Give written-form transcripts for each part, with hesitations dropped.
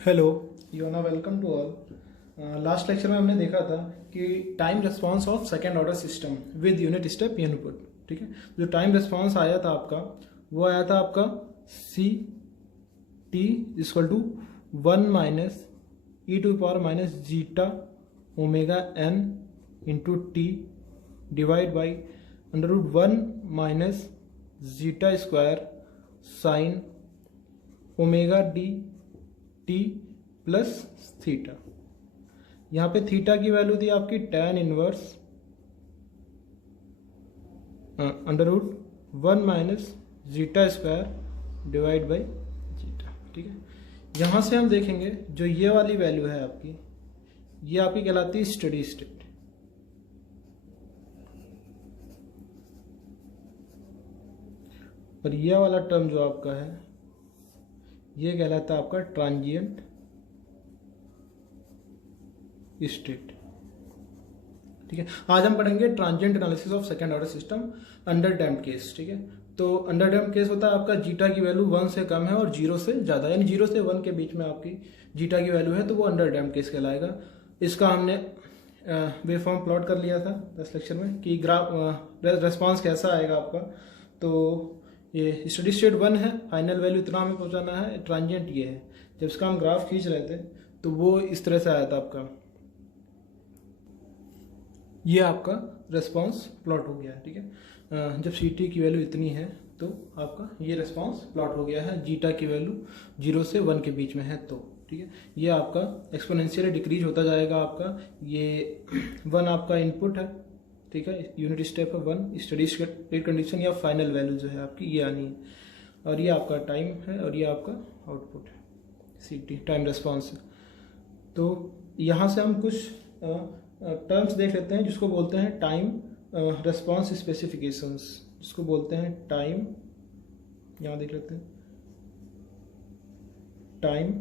Hello योना, welcome to all. Last lecture में हमने देखा था कि time response of second order system with unit step input. ठीक है, जो टाइम रिस्पांस आया था आपका, वो आया था आपका c t equal to 1 minus e to power minus zeta omega n into t divide by under root 1 minus zeta square sine omega d t plus theta. यहाँ पे थीटा की वैल्यू थी आपकी tan inverse under root 1 minus zeta square divide by zeta. ठीक है, यहाँ से हम देखेंगे जो ये वाली वैल्यू है आपकी, ये आपकी कहलाती है स्टडी स्टेट। और ये वाला टर्म जो आपका है ये कहलाता है आपका ट्रांजिएंट स्टेट। ठीक है, आज हम पढ़ेंगे transient analysis of second order system under damped case. ठीक है, तो अंडर डैम्प्ड केस होता है आपका जीटा की वैल्यू 1 से कम है और 0 से ज़्यादा, यानी 0 से 1 के बीच में आपकी जीटा की वैल्यू है, तो वो अंडर डैम्प्ड केस कहलाएगा। इसका हमने वेव फॉर्म प्लॉट कर लिया था 10 लेक्चर में कि ग्राफ रेस्पॉन्स कैसा आएगा आपका। तो ये स्टडी स्टेट 1 है, फाइनल वैल्यू इतना हमें पहुंचाना है, ट्रांजिएंट ये है। जब इसका हम ग्राफ खींच रहे थे तो वो इस तरह से आया था आपका, ये आपका रेस्पॉन्स प्लॉट हो गया है। ठीक है, जब सी टी की वैल्यू इतनी है तो आपका ये रेस्पॉन्स प्लॉट हो गया है, जीटा की वैल्यू 0 से 1 के बीच में है तो। ठीक है, ये आपका एक्सपोनेंशियली डिक्रीज होता जाएगा आपका। ये 1 आपका इनपुट है, ठीक है, यूनिट स्टेप है 1, स्टडी स्टेट कंडीशन या फाइनल वैल्यू जो है आपकी ये आनी है, और ये आपका टाइम है और ये आपका आउटपुट है, सी टी टाइम रेस्पॉन्स है। तो यहाँ से हम कुछ टर्म्स देख लेते हैं जिसको बोलते हैं टाइम रेस्पॉन्स स्पेसिफिकेशंस, जिसको बोलते हैं टाइम, यहाँ देख लेते हैं टाइम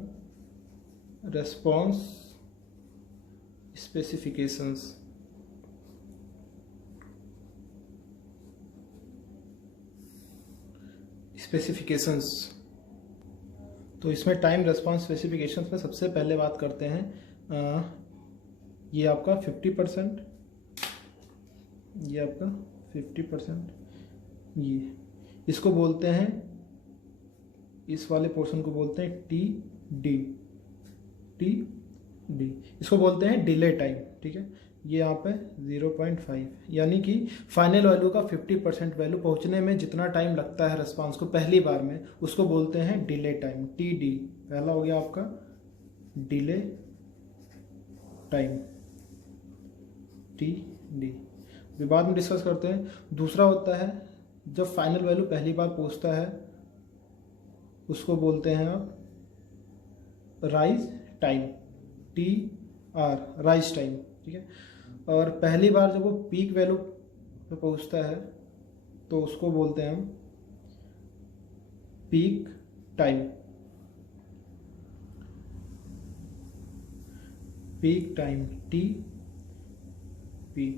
रेस्पॉन्स स्पेसिफिकेशंस। स्पेसिफिकेशंस, तो इसमें टाइम रेस्पॉन्स स्पेसिफिकेशंस में सबसे पहले बात करते हैं ये आपका 50%, ये आपका 50%, ये इसको बोलते हैं, इस वाले पोर्शन को बोलते हैं टी डी, टी डी इसको बोलते हैं डिले टाइम। ठीक है, ये यहाँ पे 0.5, यानी कि फाइनल वैल्यू का 50% वैल्यू पहुँचने में जितना टाइम लगता है रेस्पॉन्स को पहली बार में, उसको बोलते हैं डिले टाइम, टी डी। पहला हो गया आपका डिले टाइम, टी डी। अभी बाद में डिस्कस करते हैं। दूसरा होता है जब फाइनल वैल्यू पहली बार पहुँचता है, उसको बोलते हैं आप rise time, T r, rise time. ठीक है, और पहली बार जब वो पीक वैल्यू पे पहुंचता है तो उसको बोलते हैं हम peak time, peak time, T P.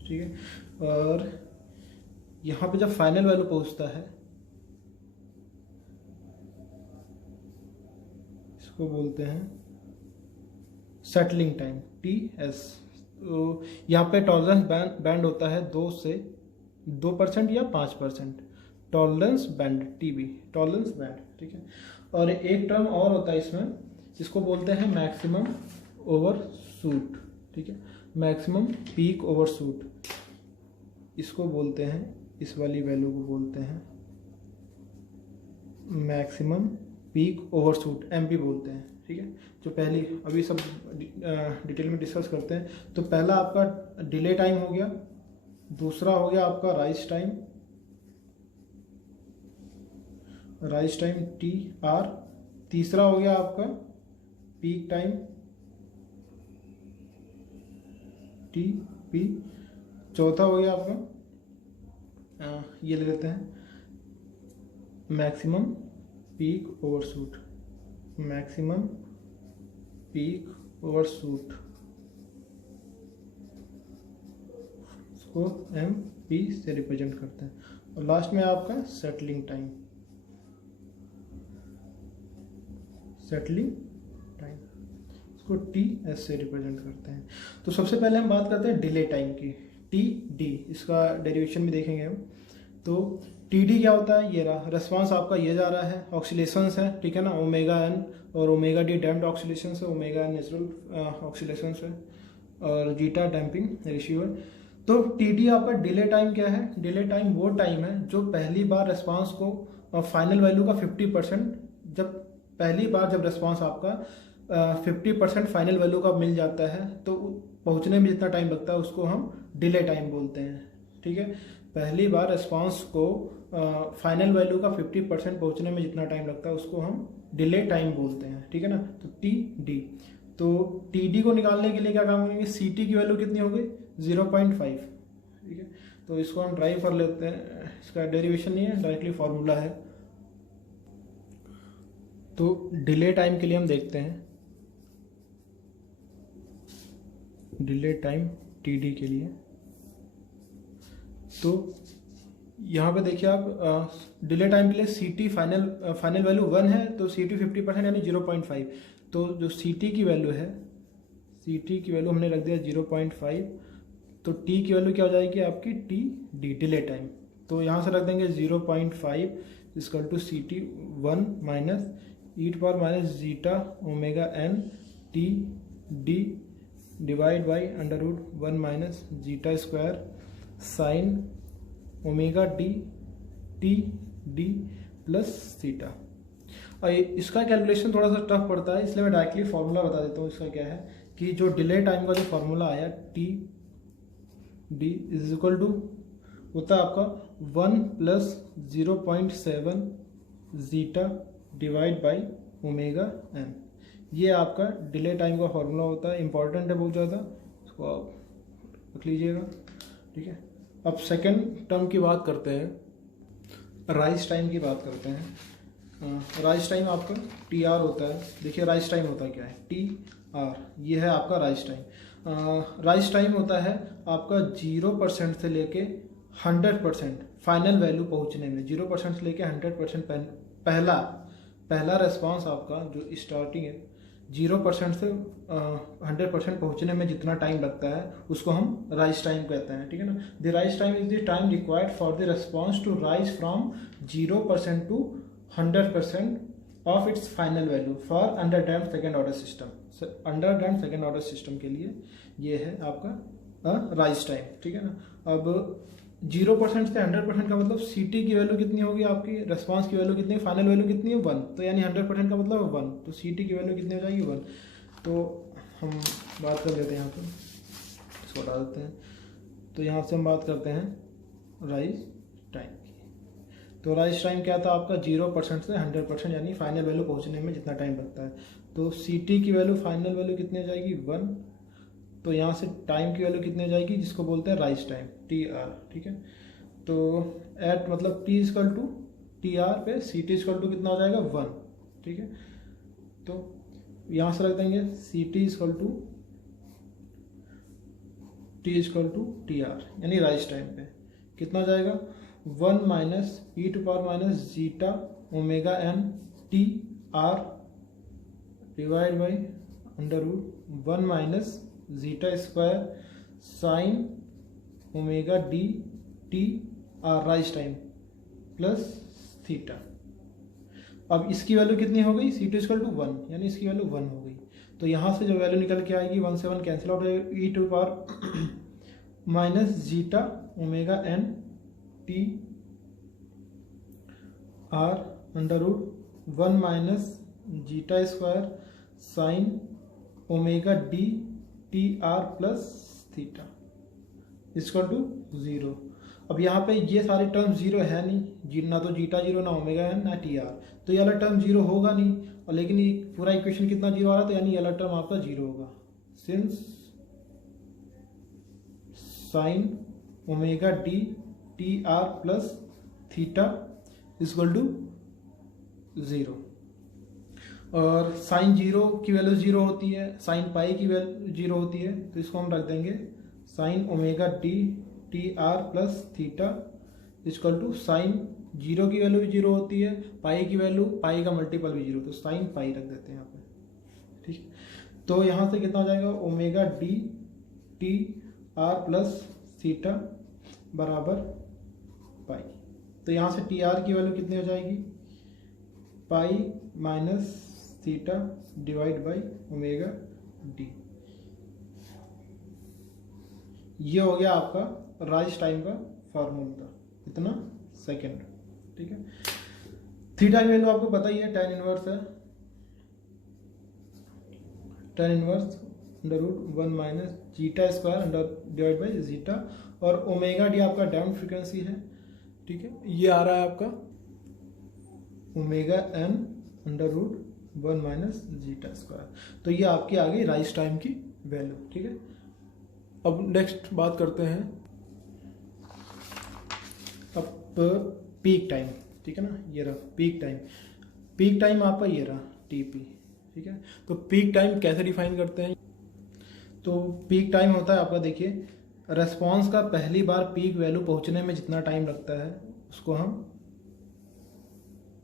ठीक है, और यहाँ पे जब फाइनल वैल्यू पहुंचता है इसको बोलते हैं सेटलिंग टाइम, टी एस। तो यहाँ पे टॉलरेंस बैंड होता है 2 से 2% या 5%, tolerance band, TB, tolerance band. ठीक है, और एक टर्म और होता है इसमें जिसको बोलते हैं मैक्सिमम ओवरशूट। ठीक है, मैक्सिमम पीक ओवरशूट, इसको बोलते हैं, इस वाली वैल्यू को बोलते हैं मैक्सिमम पीक ओवरशूट, एमपी बोलते हैं। ठीक है, जो पहली अभी सब डिटेल में डिस्कस करते हैं। तो पहला आपका डिले टाइम हो गया, दूसरा हो गया आपका rise time, rise time T R, तीसरा हो गया आपका पीक टाइम, टी पी, चौथा हो गया आपका ये ले लेते हैं maximum peak overshoot, maximum peak overshoot, इसको एम पी से रिप्रेजेंट करते हैं। और लास्ट में आपका सेटलिंग टाइम, सेटलिंग इसको टी एस से रिप्रेजेंट करते हैं। तो सबसे पहले हम बात करते हैं डिले टाइम की, टी डी, इसका डेरिवेशन भी देखेंगे हम। तो टी डी क्या होता है, ये रहा रेस्पॉन्स आपका ये जा रहा है, ऑक्सीलेशंस है, ठीक है ना, ओमेगा एन और ओमेगा डी डैम्प्ड ऑक्सीलेशंस है, ओमेगा एन नेचुरल ऑक्सीलेशंस है और जीटा डैम्पिंग रेशियो है। तो टी डी आपका डिले टाइम क्या है, डिले टाइम वो टाइम है जो पहली बार रेस्पॉन्स को फाइनल वैल्यू का 50%, जब पहली बार जब रेस्पॉन्स आपका 50% फाइनल वैल्यू का मिल जाता है तो पहुंचने में जितना टाइम लगता है उसको हम डिले टाइम बोलते हैं, ठीक है। पहली बार रेस्पॉन्स को फाइनल वैल्यू का 50% पहुंचने में जितना टाइम लगता है उसको हम डिले टाइम बोलते हैं, ठीक है ना। तो टी डी, तो टी डी को निकालने के लिए क्या काम करेंगे, सी टी की वैल्यू कितनी होगी 0.5, ठीक है। तो इसको हम ड्राइव कर लेते हैं, इसका डेरिवेशन नहीं है, डायरेक्टली फॉर्मूला है। तो डिले टाइम के लिए हम देखते हैं, डिले टाइम टी डी के लिए, तो यहाँ पे देखिए आप डिले टाइम के लिए सी टी फाइनल वैल्यू 1 है, तो सी टी 50% यानी 0.5। तो जो सी टी की वैल्यू है, सी टी की वैल्यू हमने रख दिया 0.5, तो टी की वैल्यू क्या हो जाएगी आपकी टी डी डिले टाइम। तो यहाँ से रख देंगे 0.5 equal to c t 1 minus e to power minus zeta omega n t d divide by under root 1 minus zeta square sine omega d t d plus theta. और इसका calculation थोड़ा सा tough पड़ता है, इसलिए मैं डायरेक्टली फॉर्मूला बता देता हूँ। इसका क्या है कि जो डिले टाइम का जो फॉर्मूला आया t d is equal to होता है आपका 1 plus 0.7 zeta divide by omega n. ये आपका डिले टाइम का फॉर्मूला होता है, इंपॉर्टेंट है बहुत ज़्यादा, इसको आप रख लीजिएगा, ठीक है। अब सेकेंड टर्म की बात करते हैं, राइज टाइम की बात करते हैं। राइज टाइम आपका टी आर होता है। देखिए राइज टाइम होता क्या है, टी आर, ये है आपका राइज टाइम। राइज टाइम होता है आपका 0% से लेके 100% फाइनल वैल्यू पहुंचने में, 0% से लेके 100% पहला रेस्पॉन्स आपका जो स्टार्टिंग है 0% से 100% पहुंचने में जितना टाइम लगता है उसको हम राइज टाइम कहते हैं, ठीक है ना। The rise time is the time required for the response to rise from 0% to 100% of its final value for underdamped second order system. Underdamped second order system के लिए ये है आपका राइज टाइम, ठीक है ना। अब 0% से 100% का मतलब सी टी की वैल्यू कितनी होगी आपकी, रेस्पॉन्स की वैल्यू कितनी है, फाइनल वैल्यू कितनी है 1, तो यानी 100% का मतलब 1, तो सी टी की वैल्यू कितनी हो जाएगी 1। तो हम बात कर लेते हैं यहाँ पे, इसको हटा देते हैं। तो यहाँ से हम बात करते हैं राइज टाइम की। तो राइज टाइम क्या था आपका 0% से 100% यानी फाइनल वैल्यू पहुँचने में जितना टाइम लगता है। तो सी टी की वैल्यू फाइनल वैल्यू कितनी हो जाएगी 1, तो यहाँ से टाइम की वैल्यू कितनी हो जाएगी जिसको बोलते हैं राइज टाइम टी आर, ठीक है। तो एट मतलब t equal to t r पे सी टी इक्वल टू कितना हो जाएगा 1, ठीक है। तो यहाँ से रख देंगे c t equal to t r यानी राइज टाइम पे कितना हो जाएगा 1 minus e to power minus zeta omega n t r divide by under root 1 minus zeta square sine omega d t r rise time plus theta. अब इसकी value कितनी हो गई, सी टू इक्वल टू 1 यानी इसकी वैल्यू 1 हो गई। तो यहाँ से जो वैल्यू निकल के आएगी 1 से 1 कैंसिल आउट हो जाएगा, e to power minus zeta omega n t r under root 1 minus zeta square sine omega d t r plus theta equal to 0। अब यहाँ पे ये सारे टर्म 0 है नहीं, ना तो जीटा 0 ना ओमेगा एन ना टी आर, तो ये वाला टर्म 0 होगा नहीं। और लेकिन ये पूरा इक्वेशन कितना 0 आ रहा है, तो यानी ये वाला टर्म आपका 0 होगा। Since sine omega d t r plus theta equal to 0। और साइन 0 की वैल्यू 0 होती है, साइन पाई की वैल्यू 0 होती है, तो इसको हम रख देंगे sine omega t t r plus theta equal to sine 0 की वैल्यू भी 0 होती है, पाई की वैल्यू पाई का मल्टीपल भी 0, तो साइन पाई रख देते हैं यहाँ पे, ठीक। तो यहाँ से कितना हो जाएगा, omega d t r plus theta बराबर पाई। तो यहाँ से टी आर की वैल्यू कितनी हो जाएगी, pi minus theta divide by omega d. ये हो गया आपका राइज टाइम का फार्मूला, इतना सेकंड। ठीक है, थीटा की वैल्यू आपको पता ही है, tan इनवर्स है, tan inverse under root 1 minus zeta square under divide by zeta, और ओमेगा डी आपका डैम्प्ड फ्रीक्वेंसी है। ठीक है, ये आ रहा है आपका omega n under root 1 minus zeta square. तो ये आपकी आ गई राइज टाइम की वैल्यू। ठीक है, अब नेक्स्ट बात करते हैं अब पीक टाइम। ठीक है ना, ये रहा पीक टाइम। पीक टाइम आपका ये रहा टीपी। ठीक है, तो पीक टाइम कैसे डिफाइन करते हैं, तो पीक टाइम होता है आपका, देखिए रेस्पॉन्स का पहली बार पीक वैल्यू पहुंचने में जितना टाइम लगता है उसको हम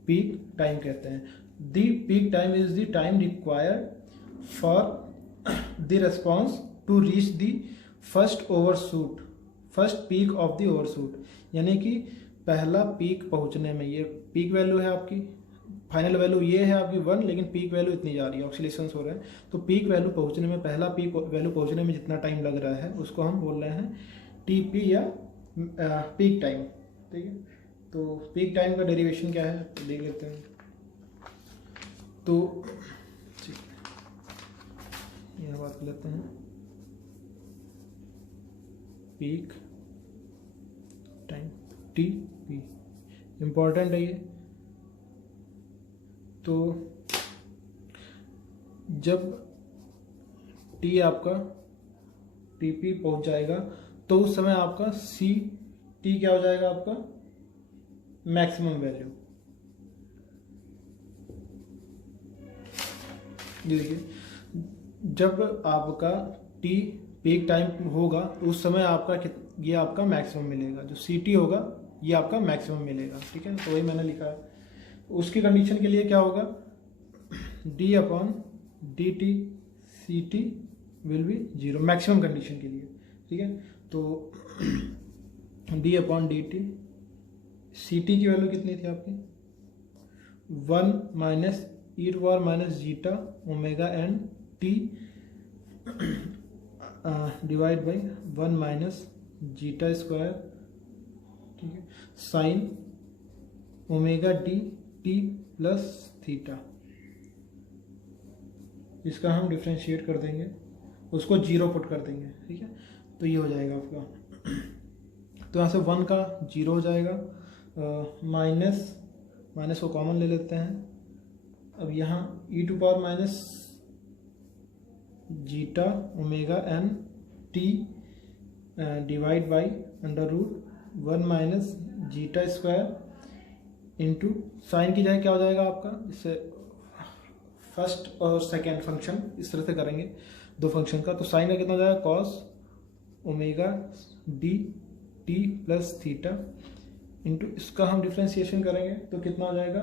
पीक टाइम कहते हैं। The peak time is the time required for the response to reach the first overshoot, first peak of the overshoot. यानी कि पहला पीक पहुंचने में, ये पीक वैल्यू है आपकी, फाइनल वैल्यू ये है आपकी 1, लेकिन पीक वैल्यू इतनी जा रही है, ऑक्सीलेशंस हो रहे हैं। तो पीक वैल्यू पहुंचने में, पहला पीक वैल्यू पहुंचने में जितना टाइम लग रहा है उसको हम बोल रहे हैं टीपी या पीक टाइम। ठीक है, तो पीक टाइम का डेरिवेशन क्या है तो देख लेते हैं। तो ठीक है, यह बात कर लेते हैं, peak time T P important है ये। तो जब टी आपका टीपी पहुंच जाएगा तो उस समय आपका सी टी क्या हो जाएगा, आपका मैक्सिमम वैल्यू। देखिए जब आपका टी पीक टाइम होगा उस समय आपका ये आपका मैक्सिमम मिलेगा, जो सी टी होगा ये आपका मैक्सिमम मिलेगा। ठीक है, तो वही मैंने लिखा है। उसकी कंडीशन के लिए क्या होगा, d upon d t c t will be 0, maximum condition के लिए। ठीक है, तो d upon d t, c t की वैल्यू कितनी थी आपकी, 1 minus e to power minus zeta omega n t divide by 1 minus zeta square. ठीक है, sine omega d t plus theta, इसका हम डिफ्रेंशिएट कर देंगे, उसको 0 पुट कर देंगे। ठीक है, तो ये हो जाएगा आपका, तो यहाँ से 1 का 0 हो जाएगा, माइनस को कॉमन ले लेते हैं। अब यहाँ e to power minus zeta omega n t divide by under root 1 minus zeta square into sine की जगह क्या हो जाएगा आपका, इससे फर्स्ट और सेकेंड फंक्शन इस तरह से करेंगे दो फंक्शन का, तो साइन का कितना हो जाएगा, cos omega d t plus theta into इसका हम डिफ्रेंशिएशन करेंगे तो कितना हो जाएगा,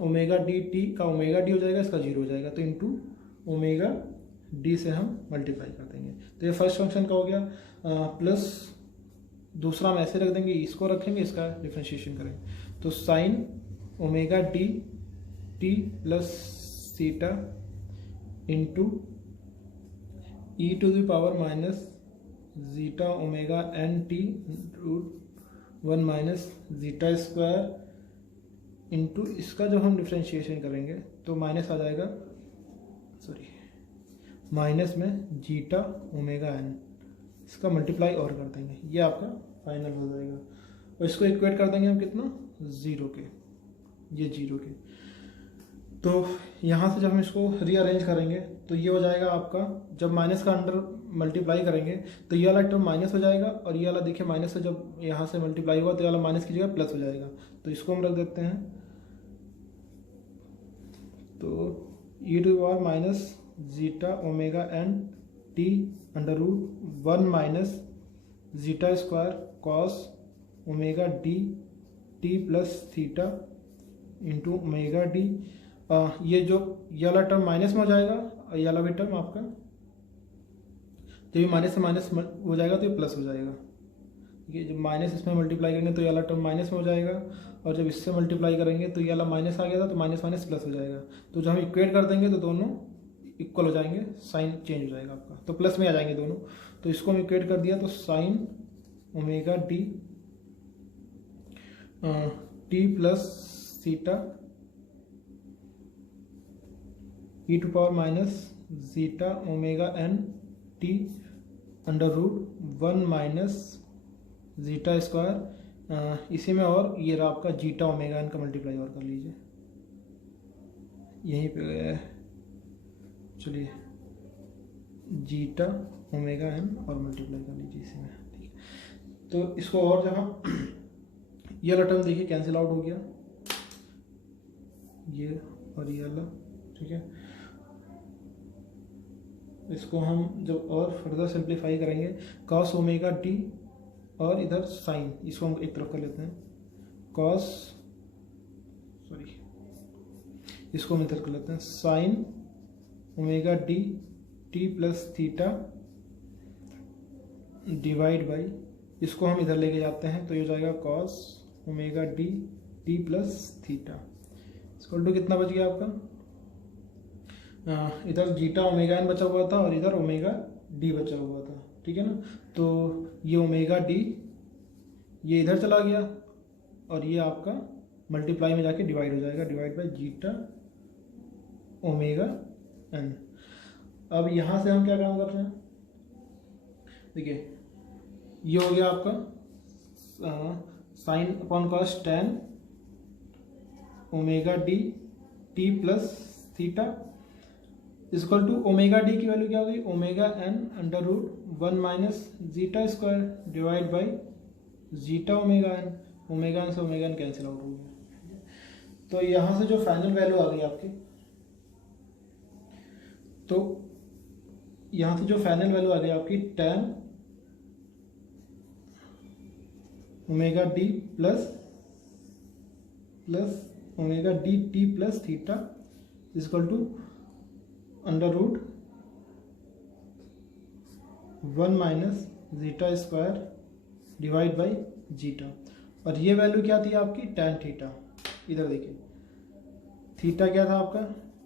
ओमेगा डी टी का ओमेगा डी हो जाएगा, इसका 0 हो जाएगा, तो इंटू ओमेगा डी से हम मल्टीप्लाई कर देंगे। तो ये फर्स्ट फंक्शन का हो गया, प्लस दूसरा हम ऐसे रख देंगे, इसको रखेंगे, इसका डिफ्रेंशिएशन करेंगे, तो sine omega d t plus theta into e to the power minus zeta omega n t root 1 minus zeta square into इसका जब हम डिफ्रेंशिएशन करेंगे तो माइनस आ जाएगा, सॉरी माइनस में जीटा ओमेगा एन, इसका मल्टीप्लाई और कर देंगे, ये आपका फाइनल हो जाएगा। और इसको इक्वेट कर देंगे हम कितना, 0 के, ये 0 के। तो यहाँ से जब हम इसको रीअरेंज करेंगे तो ये हो जाएगा आपका, जब माइनस का अंडर मल्टीप्लाई करेंगे तो ये वाला टर्म माइनस हो जाएगा, और ये वाला देखिए माइनस से जब यहाँ से मल्टीप्लाई हुआ तो ये वाला माइनस की जगह प्लस हो जाएगा, तो इसको हम रख देते हैं। तो e to power minus zeta omega n t under root 1 minus zeta square cos omega d t plus theta into omega d ये जो ये वाला टर्म माइनस में हो जाएगा और ये वाला भी टर्म आपका जब ये माइनस से माइनस हो जाएगा तो ये प्लस हो जाएगा। ये जब माइनस इसमें मल्टीप्लाई करेंगे तो ये वाला टर्म माइनस में हो जाएगा, और जब इससे मल्टीप्लाई करेंगे तो ये वाला माइनस आ गया था तो माइनस माइनस प्लस हो जाएगा। तो जब हम इक्वेट कर देंगे तो दोनों इक्वल हो जाएंगे, साइन चेंज हो जाएगा आपका, तो प्लस में आ जाएंगे दोनों। तो इसको हम इक्वेट कर दिया तो sine omega d t plus theta e to power minus zeta omega n t under root 1 minus zeta square, इसी में और ये रहा आपका जीटा ओमेगा एन का मल्टीप्लाई और कर लीजिए, यहीं पे गया है, चलिए जीटा ओमेगा एन और मल्टीप्लाई कर लीजिए इसी में, ठीक है। तो इसको और जगह ये वाला टर्म देखिए कैंसिल आउट हो गया, ये और ये वाला, ठीक है। इसको हम जब और फर्दर सिंप्लीफाई करेंगे, कॉस ओमेगा टी और इधर साइन, इसको हम एक तरफ कर लेते हैं, कॉस सॉरी इसको हम इधर कर लेते हैं, sign omega d t plus theta divide by, इसको हम इधर लेके जाते हैं तो ये हो जाएगा cos omega d t plus theta, equal to कितना बच गया आपका, इधर जीटा ओमेगा एन बचा हुआ था और इधर ओमेगा डी बचा हुआ था, ठीक है ना। तो ये ओमेगा डी ये इधर चला गया और ये आपका मल्टीप्लाई में जाके डिवाइड हो जाएगा, divide by zeta omega n. अब यहाँ से हम क्या काम कर रहे हैं, देखिए ये हो गया आपका sine upon cos tan omega d t plus theta equal to omega d की वैल्यू क्या होगी, omega n under root 1 minus zeta square divide by zeta omega n, omega n से ओमेगा एन कैंसिल आउट हो गया। तो यहाँ से जो फाइनल वैल्यू आ गई आपकी, तो यहाँ से जो फाइनल वैल्यू आ गई आपकी tan omega d plus omega d t plus theta equal to under root 1 minus zeta square divide by zeta, और ये वैल्यू क्या थी आपकी टेन थीटा, इधर देखिए थीटा क्या था आपका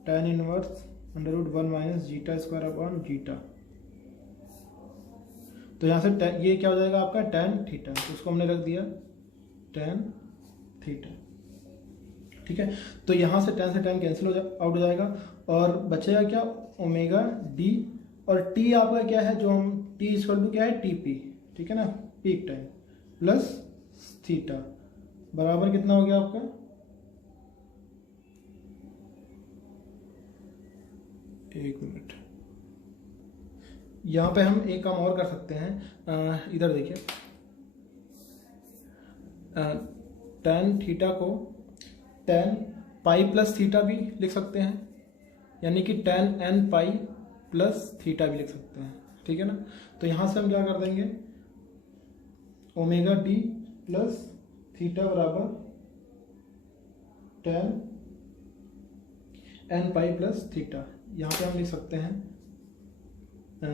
tan inverse under root 1 minus zeta square upon zeta, तो यहाँ से ये क्या हो जाएगा आपका टेन थीटा, तो उसको हमने रख दिया टेन थीटा, ठीक है। तो यहाँ से टेन कैंसिल आउट हो जाएगा और बचेगा क्या ओमेगा डी, और टी आपका क्या है, जो हम टी इक्वल टू क्या है टी पी, ठीक है ना, पीक टाइम प्लस थीटा बराबर कितना हो गया आपका, एक मिनट, यहाँ पे हम एक काम और कर सकते हैं, इधर देखिए टेन थीटा को टेन पाई प्लस थीटा भी लिख सकते हैं, यानी कि tan n pi plus theta भी लिख सकते हैं, ठीक है ना। तो यहाँ से हम क्या कर देंगे ओमेगा डी प्लस थीटा बराबर tan n pi plus theta, यहाँ पे हम लिख सकते हैं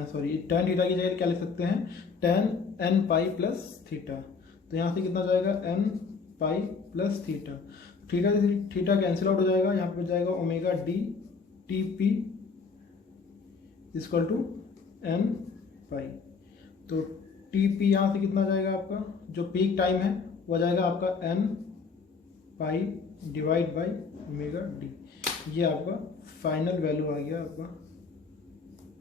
सॉरी टेन थीटा की जगह क्या लिख सकते हैं tan n pi plus theta, तो यहाँ से कितना जाएगा n pi plus theta, theta से थीटा कैंसिल आउट हो जाएगा, यहाँ पे जाएगा omega d t p equal to n pi, तो टी पी यहाँ से कितना जाएगा आपका जो पीक टाइम है वो जाएगा आपका n pi divide by omega d, ये आपका फाइनल वैल्यू आ गया आपका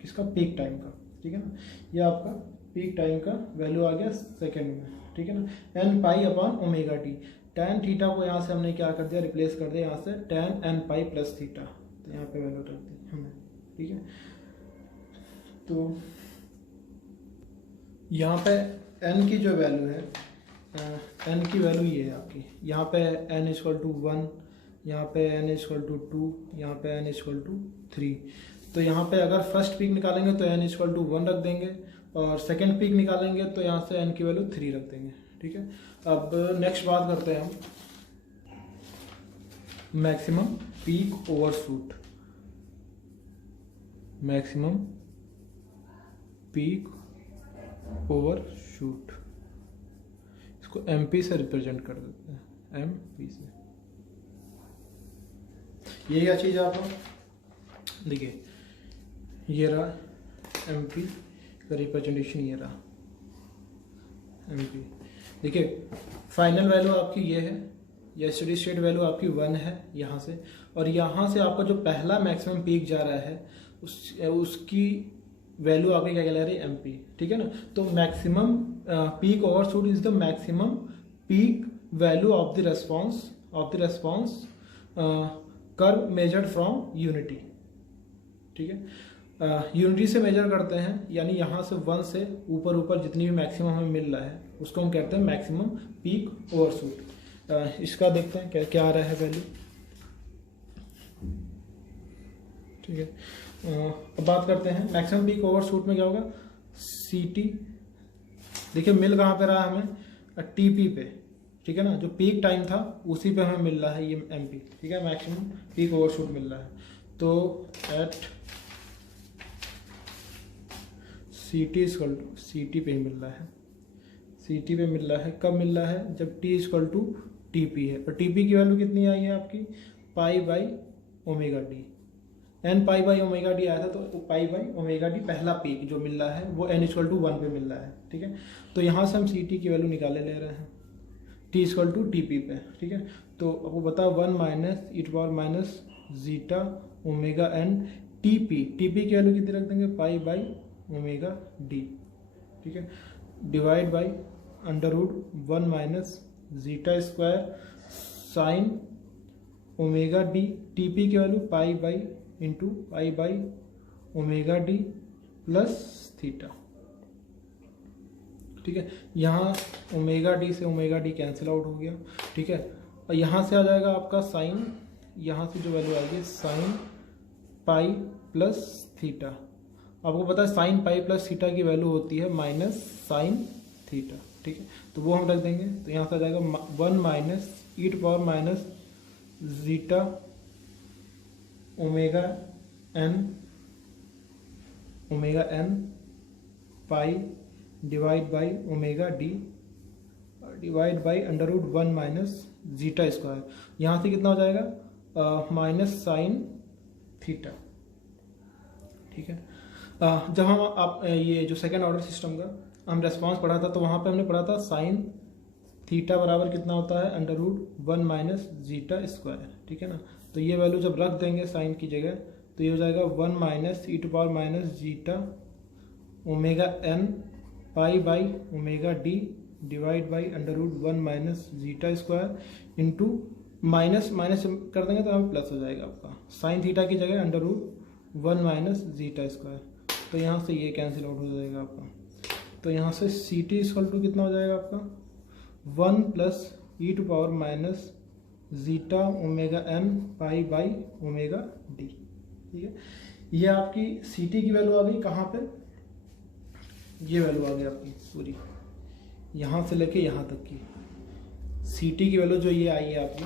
किसका पीक टाइम का, ठीक है ना, ये आपका पीक टाइम का वैल्यू आ गया सेकेंड में, ठीक है ना, n pi upon omega t, tan theta को यहाँ से हमने क्या कर दिया रिप्लेस कर दिया यहाँ से tan n pi plus theta, तो यहाँ पे वैल्यू रख दी हमने, ठीक है। तो यहाँ पे एन की जो वैल्यू है एन की वैल्यू ये है आपकी, यहाँ पे एन इक्वल टू 1, यहाँ पे एन इक्वल टू 2, यहाँ पे एन इक्वल टू 3, तो यहाँ पे अगर फर्स्ट पीक निकालेंगे तो एन इक्वल टू 1 रख देंगे और सेकंड पीक निकालेंगे तो यहाँ से एन की वैल्यू 3 रख देंगे, ठीक है। अब नेक्स्ट बात करते हैं हम maximum peak overshoot, maximum peak overshoot, इसको एमपी से रिप्रेजेंट कर देते हैं, एमपी से। ये क्या चीज़ है आपको देखिए, ये रहा एमपी का रिप्रेजेंटेशन, ये रहा एमपी। देखिए फाइनल वैल्यू आपकी ये है, या स्टेडी स्टेट वैल्यू आपकी 1 है यहाँ से, और यहाँ से आपका जो पहला मैक्सिमम पीक जा रहा है उसकी वैल्यू आपकी क्या कहला रही है, एमपी, ठीक है ना। तो maximum peak overshoot is the maximum peak value of the response curve measured from unity, ठीक है। यूनिटी से मेजर करते हैं, यानी यहाँ से 1 से ऊपर जितनी भी मैक्सिमम हमें मिल रहा है उसको हम कहते हैं मैक्सिमम पीक ओवरशूट। इसका देखते हैं क्या आ रहा है वैल्यू, ठीक है। अब बात करते हैं मैक्सिमम पीक ओवरशूट में क्या होगा, सीटी। देखिए मिल कहाँ पे रहा है हमें, टीपी पे, ठीक है ना, जो पीक टाइम था उसी पे हमें मिल रहा है ये एमपी, ठीक है, मैक्सिमम पीक ओवरशूट मिल रहा है। तो एट सीटी इक्वल टू, सीटी पे ही मिल रहा है, सीटी पे मिल रहा है, कब मिल रहा है, जब टी इक्वल टू टीपी है। और टीपी की वैल्यू कितनी आई है आपकी, pi by omega d, n pi by omega d आया था, तो पाई बाई ओमेगा डी पहला पीक जो मिल रहा है वो एन इक्वल टू 1 पे मिल रहा है, ठीक है। तो यहाँ से हम सी टी की वैल्यू निकाले ले रहे हैं t equal to t p पे, ठीक है। तो आपको बता 1 minus e to power minus zeta omega n t p, t p की वैल्यू कितनी रख देंगे, पाई बाई ओमेगा डी, ठीक है, divide by under root 1 minus zeta square sine omega d, t p की value pi by into pi by omega d plus theta, ठीक है। यहाँ ओमेगा डी से ओमेगा डी कैंसिल आउट हो गया, ठीक है। और यहाँ से आ जाएगा आपका साइन, यहाँ से जो वैल्यू आएगी साइन पाई प्लस थीटा। आपको पता है साइन पाई प्लस थीटा की वैल्यू होती है माइनस साइन थीटा, ठीक है। तो वो हम रख देंगे, तो यहाँ से आ जाएगा 1 minus e to power minus zeta omega n pi divide by omega d divide by under root 1 minus zeta square. यहाँ से कितना हो जाएगा, माइनस साइन थीटा, ठीक है। जब हम आप ये जो सेकेंड ऑर्डर सिस्टम का हम रेस्पॉन्स पढ़ा था, तो वहाँ पे हमने पढ़ा था साइन थीटा बराबर कितना होता है, under root 1 minus zeta square, ठीक है ना। तो ये वैल्यू जब रख देंगे साइन की जगह, तो ये हो जाएगा 1 minus e to power minus zeta omega n pi by omega d divide by under root 1 minus zeta square into minus minus कर देंगे तो हमें प्लस हो जाएगा आपका, साइन थीटा की जगह under root 1 minus zeta square. तो यहाँ से ये कैंसिल आउट हो जाएगा आपका। तो यहाँ से सी टी इक्वल टू कितना हो जाएगा आपका, 1 plus e to power minus zeta omega n pi by omega d, ठीक है। ये आपकी सी टी की वैल्यू आ गई कहाँ पे, ये वैल्यू आ गई आपकी पूरी, यहाँ से लेके यहाँ तक की सी टी की वैल्यू जो ये आई है आपकी,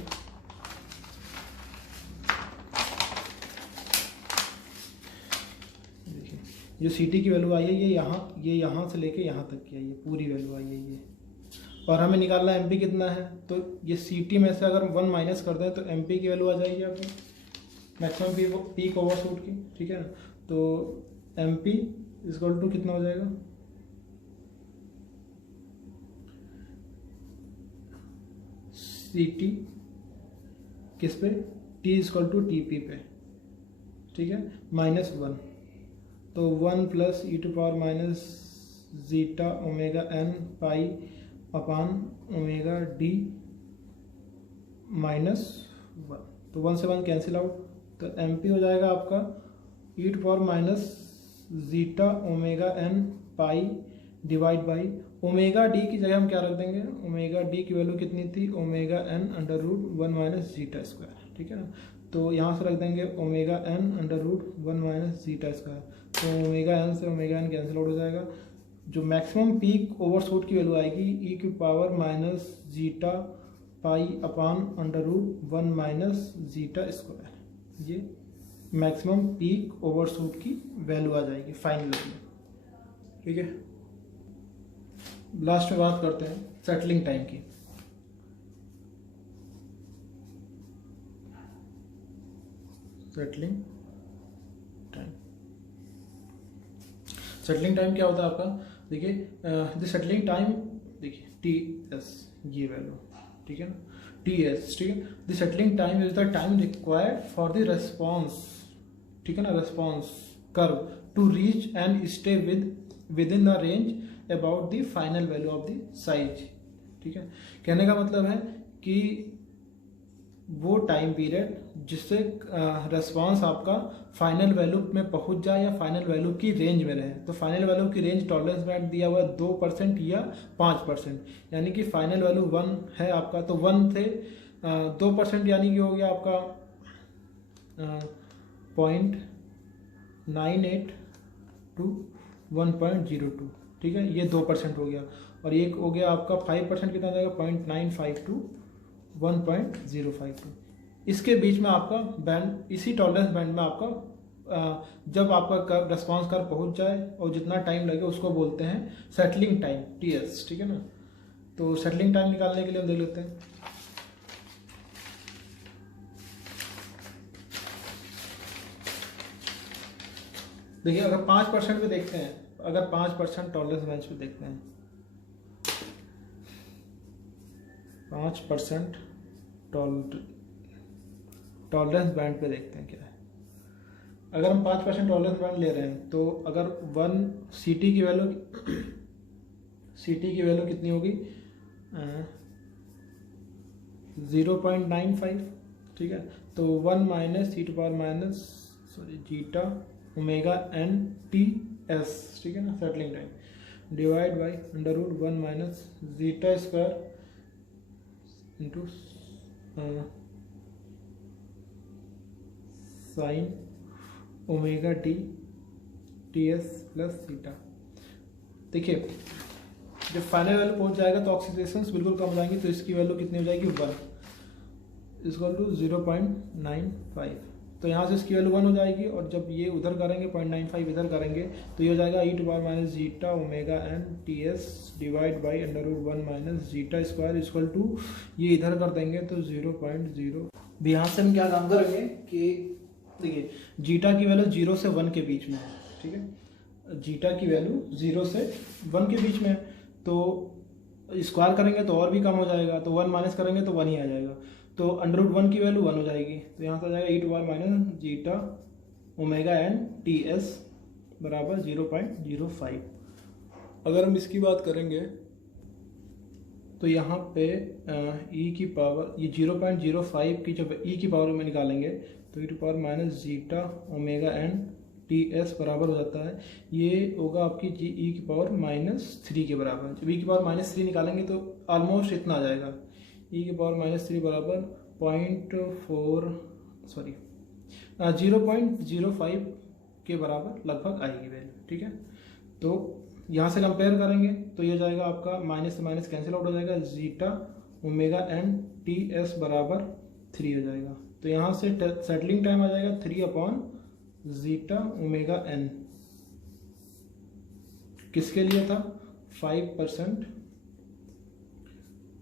देखिए जो सी टी की वैल्यू आई है ये यहाँ से लेके यहाँ तक की आई है, पूरी वैल्यू आई है ये। और हमें निकालना है एमपी कितना है, तो ये सीटी में से अगर 1 माइनस कर दें तो एमपी की वैल्यू आ जाएगी आपकी मैक्सिमम पीक ओवरशूट की, ठीक है ना। तो एमपी इक्वल टू कितना हो जाएगा, सीटी किस पे, टी इक्वल टू टीपी पे, ठीक है, -1। तो 1 plus e to power minus zeta omega n pi upon omega d -1। तो 1 से 1 कैंसिल आउट, तो एम पी हो जाएगा आपका e to power minus zeta omega n pi divide by omega d की जगह हम क्या रख देंगे, ओमेगा डी की वैल्यू कितनी थी, omega n under root 1 minus zeta square, ठीक है ना। तो यहाँ से रख देंगे omega n under root 1 minus zeta square. तो ओमेगा एन से ओमेगा एन कैंसिल आउट हो जाएगा। जो मैक्सिमम पीक ओवरशूट की वैल्यू आएगी ई की power minus zeta pi upon under root 1 minus zeta square, ये मैक्सिमम पीक ओवरशूट की वैल्यू आ जाएगी फाइनल में। ठीक है, लास्ट में बात करते हैं सेटलिंग टाइम की। सेटलिंग टाइम क्या होता है आपका, देखिए द सेटलिंग टाइम, देखिए टी एस ये वैल्यू, ठीक है ना, टी एस, ठीक है। The settling time is the time required for the response, ठीक है ना, response curve to reach and stay with in the range about the final value of the size. ठीक है, कहने का मतलब है कि वो टाइम पीरियड जिससे रेस्पॉन्स आपका फाइनल वैल्यू में पहुंच जाए या फाइनल वैल्यू की रेंज में रहे। तो फाइनल वैल्यू की रेंज टॉलरेंस बैंड दिया हुआ 2% या 5%, यानी कि फाइनल वैल्यू 1 है आपका, तो 1 से 2% यानी कि हो गया आपका 0.98 टू 1.02, ठीक है, ये 2% हो गया। और एक हो गया आपका 5% कितना हो जाएगा, 0.95 टू 1.052। इसके बीच में आपका बैंड, इसी टॉलरेंस बैंड में आपका जब आपका रेस्पॉन्स कर्व पहुंच जाए और जितना टाइम लगे उसको बोलते हैं सेटलिंग टाइम, टीएस। ठीक है ना, तो सेटलिंग टाइम निकालने के लिए हम देख लेते हैं। देखिए अगर 5% पे देखते हैं, अगर 5% टॉलरेंस बैंड पे देखते हैं, 5% टॉलरेंस बैंड पे देखते हैं क्या है। अगर हम 5% टॉलरेंस बैंड ले रहे हैं तो अगर 1 सीटी की वैल्यू कितनी होगी, 0.95, ठीक है। तो 1 minus e to power minus zeta omega n t s, ठीक है ना, settling time divide by √1 minus zeta square into sine omega t s plus theta. देखिए जब फाइनल वैल्यू पहुंच जाएगा तो ऑक्सीडेशंस बिल्कुल कम हो जाएंगी, तो इसकी वैल्यू कितनी हो जाएगी, 1 इक्वल टू 0.95। तो यहाँ से इसकी वैल्यू 1 हो जाएगी, और जब ये उधर करेंगे 0.95 इधर करेंगे तो ये हो जाएगा e to power minus zeta omega n t s divide by √1 minus zeta square equal to, ये इधर कर देंगे तो 0.0। यहाँ से हम क्या काम करेंगे कि देखिए जीटा की वैल्यू 0 से 1 के बीच में है, ठीक है, जीटा की वैल्यू 0 से 1 के बीच में है, तो स्क्वायर करेंगे तो और भी कम हो जाएगा, तो 1 माइनस करेंगे तो 1 ही आ जाएगा, तो √1 की वैल्यू 1 हो जाएगी, तो यहाँ से आ जाएगा e to power minus zeta omega n t s बराबर 0.05। अगर हम इसकी बात करेंगे तो यहाँ पे ई की पावर, ये 0.05 की जब ई की पावर में निकालेंगे तो e to power minus zeta omega n t s बराबर हो जाता है, ये होगा आपकी जी ई की पावर -3 के बराबर। जब ई की पावर -3 निकालेंगे तो ऑलमोस्ट इतना आ जाएगा, ई की पावर -3 बराबर 0.05 के बराबर लगभग आएगी वैल्यू, ठीक है। तो यहाँ से कंपेयर करेंगे तो ये हो जाएगा आपका माइनस से माइनस कैंसिल आउट हो जाएगा, zeta omega n t s बराबर 3 हो जाएगा, तो यहाँ से सेटलिंग टाइम आ जाएगा 3/जीटा ओमेगा एन, किसके लिए था, 5%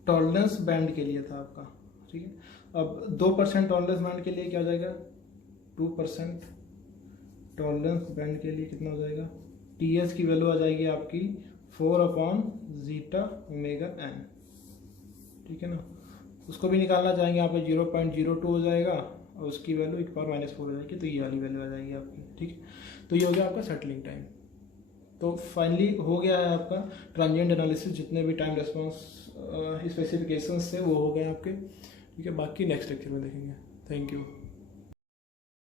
टॉलरेंस बैंड के लिए था आपका, ठीक है। अब 2% टॉलरेंस बैंड के लिए क्या हो जाएगा, 2% टॉलरेंस बैंड के लिए कितना हो जाएगा, टी एस की वैल्यू आ जाएगी आपकी 4/जीटा ओमेगा एन, ठीक है ना। उसको भी निकालना चाहेंगे यहाँ पे 0.02 हो जाएगा और उसकी वैल्यू e पावर -4 हो जाएगी, तो ये वाली वैल्यू आ जाएगी आपकी, ठीक है। तो ये हो गया आपका सेटलिंग टाइम। तो फाइनली हो गया है आपका ट्रांजिएंट एनालिसिस, जितने भी टाइम रेस्पॉन्स स्पेसिफिकेशंस थे वो हो गए आपके, ठीक है। बाकी नेक्स्ट लेक्चर में देखेंगे। Thank you.